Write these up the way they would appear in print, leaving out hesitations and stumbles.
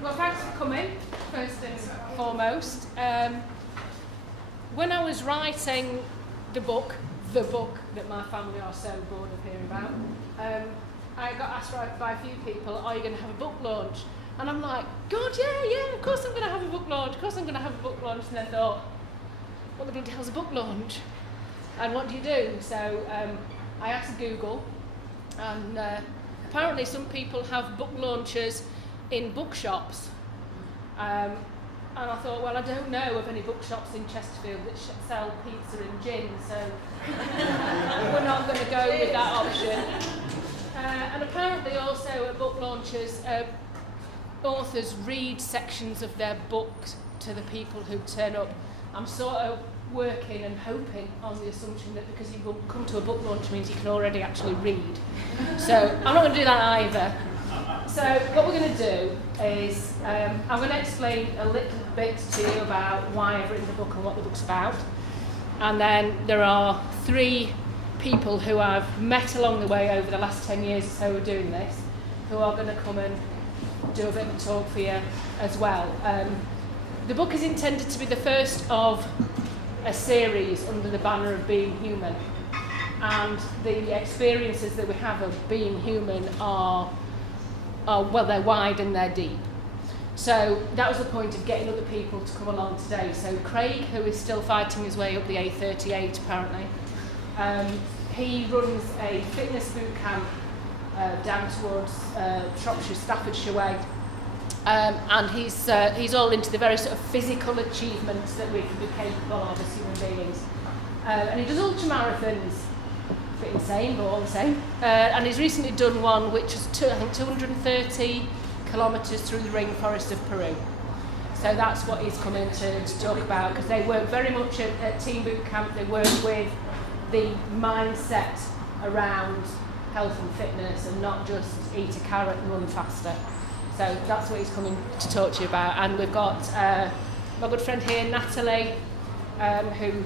Well, thanks for coming, first and foremost. When I was writing the book that my family are so bored of hearing about, I got asked by a few people, are you going to have a book launch? And I'm like, God, yeah, of course I'm going to have a book launch, And I thought, what the bloody hell's a book launch? And what do you do? So I asked Google, and apparently some people have book launches in bookshops. And I thought, well, I don't know of any bookshops in Chesterfield that sell pizza and gin, so we're not going to go with that option. And apparently also at book launches, authors read sections of their books to the people who turn up. I'm sort of working and hoping on the assumption that because you will come to a book launch means you can already actually read. So I'm not going to do that either. So what we're going to do is I'm going to explain a little bit to you about why I've written the book and what the book's about. And then there are 3 people who I've met along the way over the last 10 years or so of doing this, who are going to come and do a bit of a talk for you as well. The book is intended to be the first of a series under the banner of being human. And the experiences that we have of being human are well, they're wide and they're deep. So that was the point of getting other people to come along today. So Craig, who is still fighting his way up the A38 apparently, he runs a fitness boot camp down towards Shropshire, Staffordshire way. And he's all into the very sort of physical achievements that we can be capable of as human beings. And he does ultramarathons. A bit insane, but all the same. And he's recently done one which is 230 kilometres through the rainforest of Peru. So that's what he's coming to talk about, because they work very much at Team Boot Camp. They work with the mindset around health and fitness and not just eat a carrot and run faster. So that's what he's coming to talk to you about. And we've got my good friend here, Natalie, who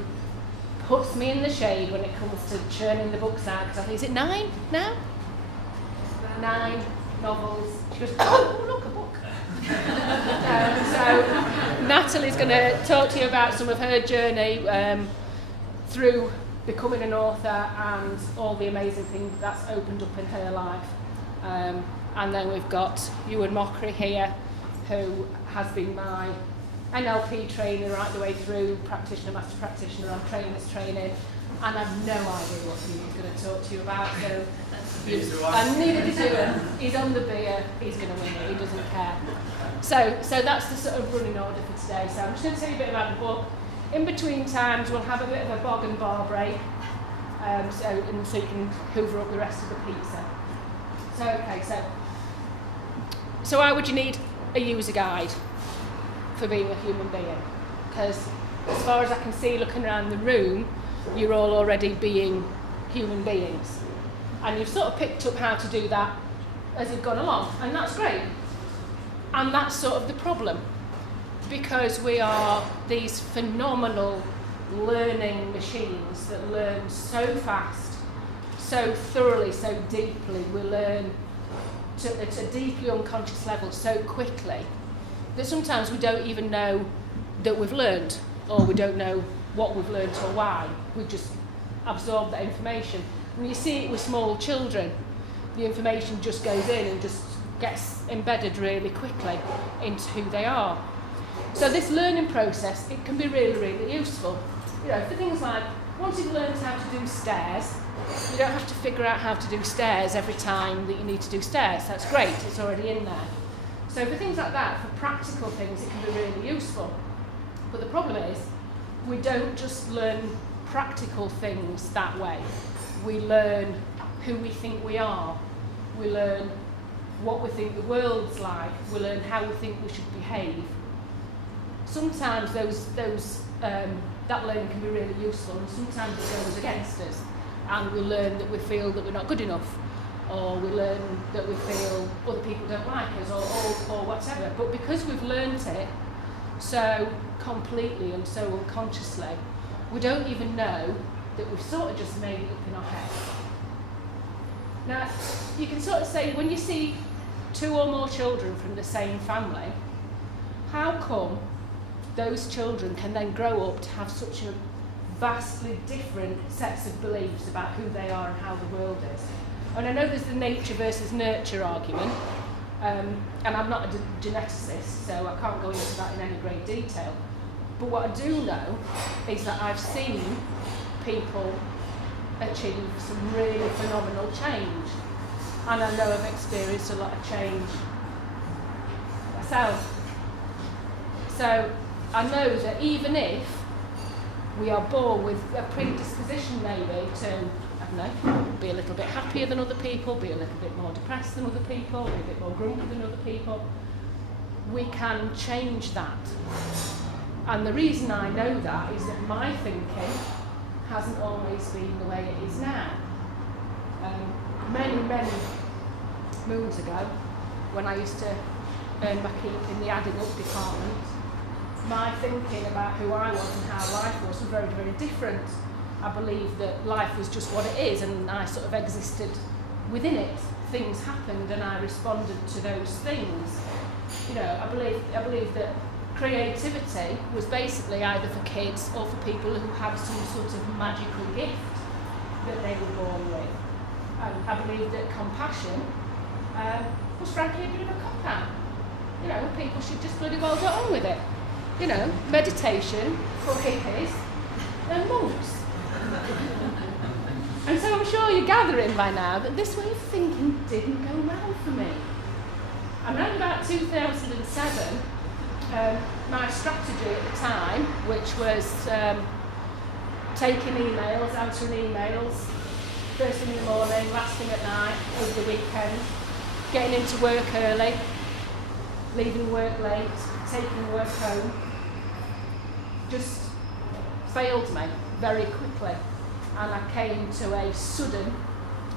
puts me in the shade when it comes to churning the books out. Because I think, is it 9 now? 9 novels. She goes, oh, look, a book. So Natalie's going to talk to you about some of her journey through becoming an author and all the amazing things that's opened up in her life. And then we've got Ewan Mockery here, who has been my NLP trainer right the way through, practitioner, master practitioner on trainers training, and I've no idea what he's going to talk to you about. So, and neither does Ewan. He's on the beer. He's going to win it. He doesn't care. So that's the sort of running order for today. So I'm just going to tell you a bit about the book. In between times, we'll have a bit of a bog and bar break, so you can hoover up the rest of the pizza. So why would you need a user guide for being a human being? Because as far as I can see looking around the room, you're all already being human beings. And you've sort of picked up how to do that as you've gone along, and that's great. And that's sort of the problem, because we are these phenomenal learning machines that learn so fast, so thoroughly, so deeply. We learn at a deeply unconscious level so quickly that sometimes we don't even know that we've learned, or we don't know what we've learned or why. We've just absorbed that information. And you see it with small children. The information just goes in and just gets embedded really quickly into who they are. So this learning process, it can be really, really useful. You know, for things like, once you've learned how to do stairs, you don't have to figure out how to do stairs every time that you need to do stairs. That's great, it's already in there. So for things like that, for practical things, it can be really useful. But the problem is, we don't just learn practical things that way. We learn who we think we are. We learn what we think the world's like. We learn how we think we should behave. Sometimes that learning can be really useful, and sometimes it goes against us. And we learn that we feel that we're not good enough, or we learn that we feel other people don't like us, or whatever. But because we've learnt it so completely and so unconsciously, we don't even know that we've sort of just made it up in our head. Now, you can sort of say, when you see 2 or more children from the same family, how come those children can then grow up to have such a vastly different sets of beliefs about who they are and how the world is? And I know there's the nature versus nurture argument, and I'm not a geneticist, so I can't go into that in any great detail. But what I do know is that I've seen people achieve some really phenomenal change. And I know I've experienced a lot of change myself. So I know that even if we are born with a predisposition maybe to, I don't know, be a little bit happier than other people, be a little bit more depressed than other people, be a bit more grumpy than other people, we can change that. And the reason I know that is that my thinking hasn't always been the way it is now. Many moons ago, when I used to earn my keep in the adding up department, my thinking about who I was and how life was very, very different. I believed that life was just what it is, and I sort of existed within it. Things happened and I responded to those things. You know, I believe that creativity was basically either for kids or for people who had some sort of magical gift that they were born with. And I believe that compassion was frankly a bit of a cop-out. You know, people should just bloody well get on with it. You know, meditation for hippies and monks. And so I'm sure you're gathering by now that this way of thinking didn't go well for me. And around about 2007, my strategy at the time, which was taking emails, answering emails, first thing in the morning, last thing at night, over the weekend, getting into work early, leaving work late, taking work home, just failed me very quickly. And I came to a sudden,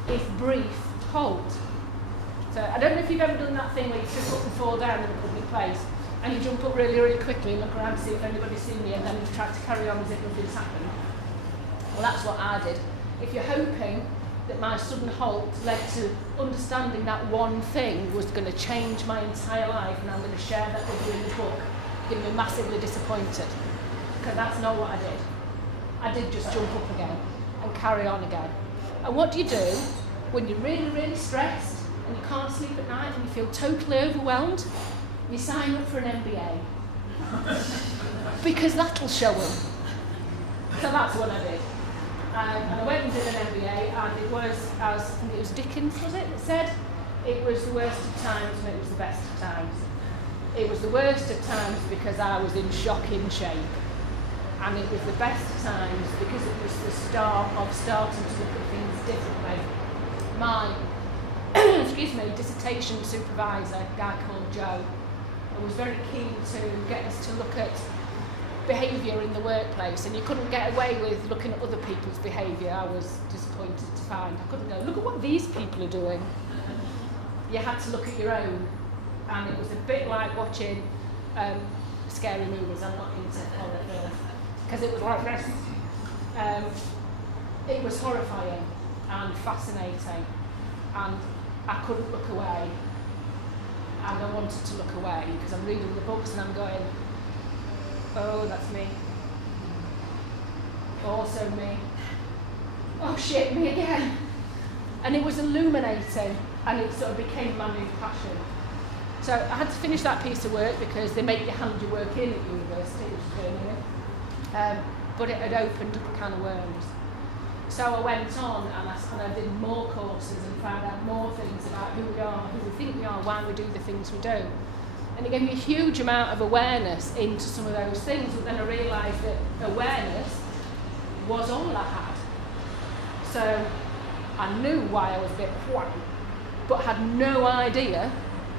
if brief, halt. So I don't know if you've ever done that thing where you trip up and fall down in a public place, and you jump up really, really quickly and look around to see if anybody's seen you, and then you try to carry on as if nothing's happened. Well, that's what I did. If you're hoping that my sudden halt led to understanding that one thing was going to change my entire life, and I'm going to share that with you in the book, you're going to be massively disappointed. Because that's not what I did. I did just jump up again and carry on again. And what do you do when you're really, really stressed and you can't sleep at night and you feel totally overwhelmed? You sign up for an MBA. Because that'll show them. So that's what I did. And I went and did an MBA, and it was, as I think it was Dickens, was it, that said, it was the worst of times and it was the best of times. It was the worst of times because I was in shocking shape. And it was the best of times because it was the start of starting to look at things differently. My dissertation supervisor, a guy called Joe, was very keen to get us to look at behaviour in the workplace, and you couldn't get away with looking at other people's behaviour. I was disappointed to find. I couldn't go, look at what these people are doing. You had to look at your own, and it was a bit like watching scary movies. I'm not into horror films, because it was like this. It was horrifying and fascinating, and I couldn't look away, and I wanted to look away because I'm reading the books and I'm going, oh, that's me. Also me. Oh shit, me again. And it was illuminating, and it sort of became my new passion. So I had to finish that piece of work because they make you hand your work in at university, which is Birmingham. But it had opened up a can of worms. So I went on and I did more courses and found out more things about who we are, who we think we are, why we do the things we do. And it gave me a huge amount of awareness into some of those things, but then I realised that awareness was all I had. So I knew why I was a bit whang, but had no idea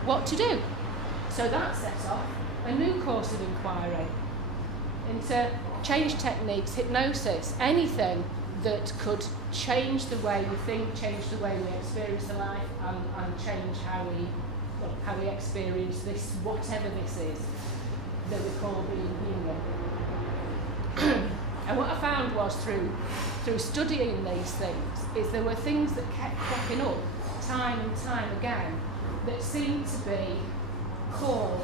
what to do. So that set off a new course of inquiry into change techniques, hypnosis, anything that could change the way we think, change the way we experience the life, and change how we experience this, whatever this is, that we call being human. And what I found was through studying these things, is there were things that kept cropping up time and time again that seem to be core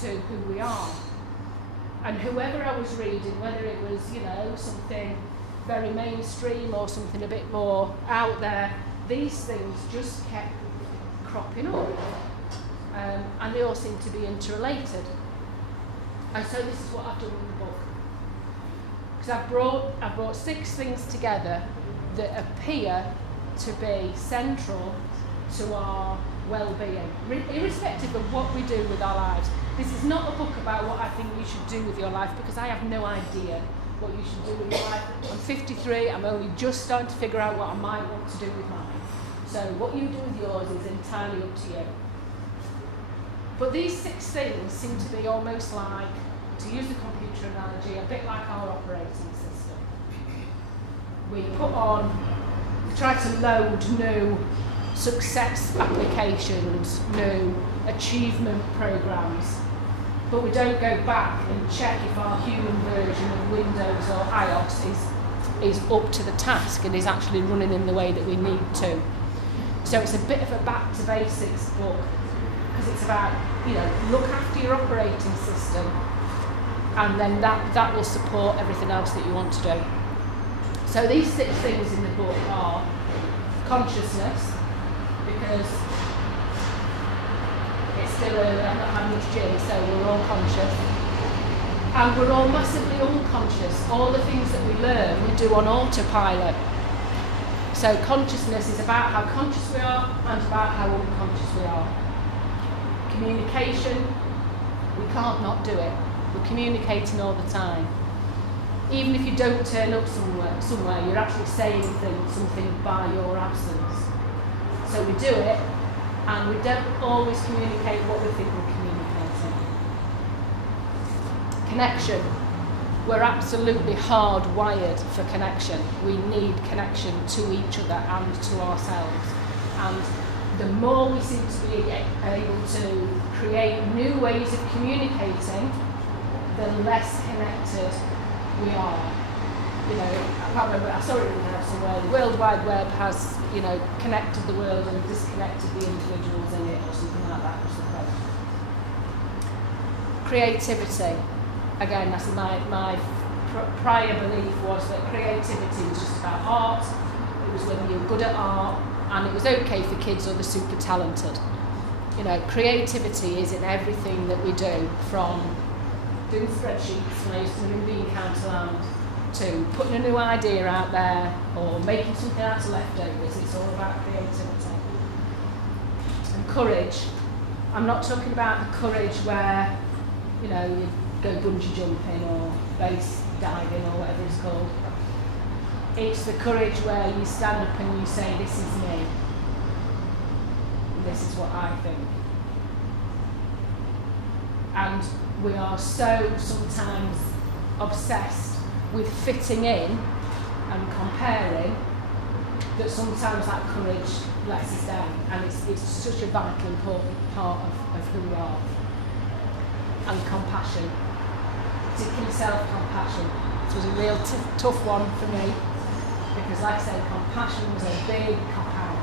to who we are. And whoever I was reading, whether it was, something very mainstream or something a bit more out there, these things just kept cropping up. And they all seem to be interrelated. And so this is what I've done in the book. Because I've brought 6 things together that appear to be central to our well-being, irrespective of what we do with our lives. This is not a book about what I think you should do with your life, because I have no idea what you should do with your life. I'm 53, I'm only just starting to figure out what I might want to do with mine. So what you do with yours is entirely up to you. But these 6 things seem to be almost like, to use the computer analogy, a bit like our operating system. We try to load new success applications, new achievement programs, but we don't go back and check if our human version of Windows or iOS is up to the task and is actually running in the way that we need to. So it's a bit of a back to basics book, because it's about, look after your operating system, and then that will support everything else that you want to do. So these 6 things in the book are consciousness, because it's still early, I'm not having much gym, so we're all conscious. And we're all massively unconscious. All the things that we learn, we do on autopilot. So consciousness is about how conscious we are and about how unconscious we are. Communication, we can't not do it. We're communicating all the time. Even if you don't turn up somewhere, you're actually saying something by your absence. So we do it, and we don't always communicate what we think we're communicating. Connection. We're absolutely hardwired for connection. We need connection to each other and to ourselves. And the more we seem to be able to create new ways of communicating, the less connected we are. I can't remember, I saw it somewhere, the World Wide Web has, connected the world and disconnected the individuals in it, or something like that. Creativity. Again, that's my prior belief was that creativity was just about art. It was whether you were good at art, and it was okay for kids or the super talented. Creativity is in everything that we do, from doing spreadsheets when I used to do bean counter land, to putting a new idea out there, or making something out of leftovers. It's all about creativity. And courage. I'm not talking about the courage where, you go bungee jumping or base diving or whatever it's called. It's the courage where you stand up and you say, this is me. This is what I think. And we are so sometimes obsessed with fitting in and comparing that sometimes that courage lets us down, and it's such a vital, important part of who we are. And compassion, particularly self-compassion. It was a real tough one for me, because like I say, compassion was a big cop-out.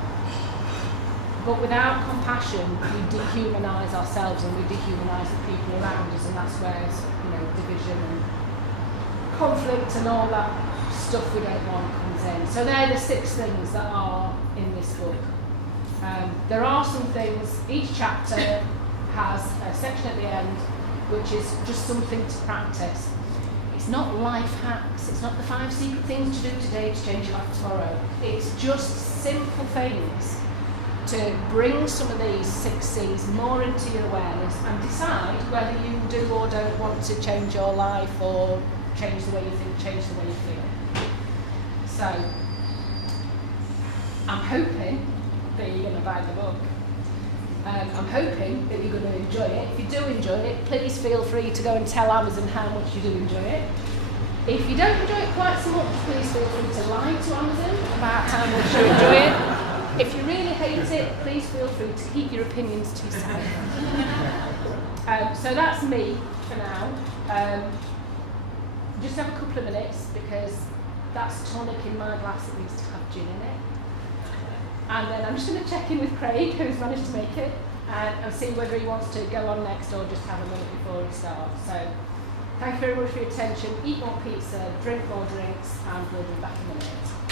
But without compassion, we dehumanise ourselves and we dehumanise the people around us, and that's where division and conflict and all that stuff we don't want comes in. So they're the 6 things that are in this book. There are some things, each chapter has a section at the end which is just something to practice. It's not life hacks, it's not the 5 secret things to do today to change your life tomorrow. It's just simple things to bring some of these 6 C's more into your awareness and decide whether you do or don't want to change your life or change the way you think, change the way you feel. So, I'm hoping that you're going to buy the book. I'm hoping that you're going to enjoy it. If you do enjoy it, please feel free to go and tell Amazon how much you do enjoy it. If you don't enjoy it quite so much, please feel free to lie to Amazon about how much you enjoy it. If you really hate it, please feel free to keep your opinions to yourself. So that's me for now. Just have a couple of minutes, because that's tonic in my glass that needs to have gin in it. And then I'm just going to check in with Craig, who's managed to make it. and see whether he wants to go on next or just have a minute before he starts. So thank you very much for your attention. Eat more pizza, drink more drinks, and we'll be back in a minute.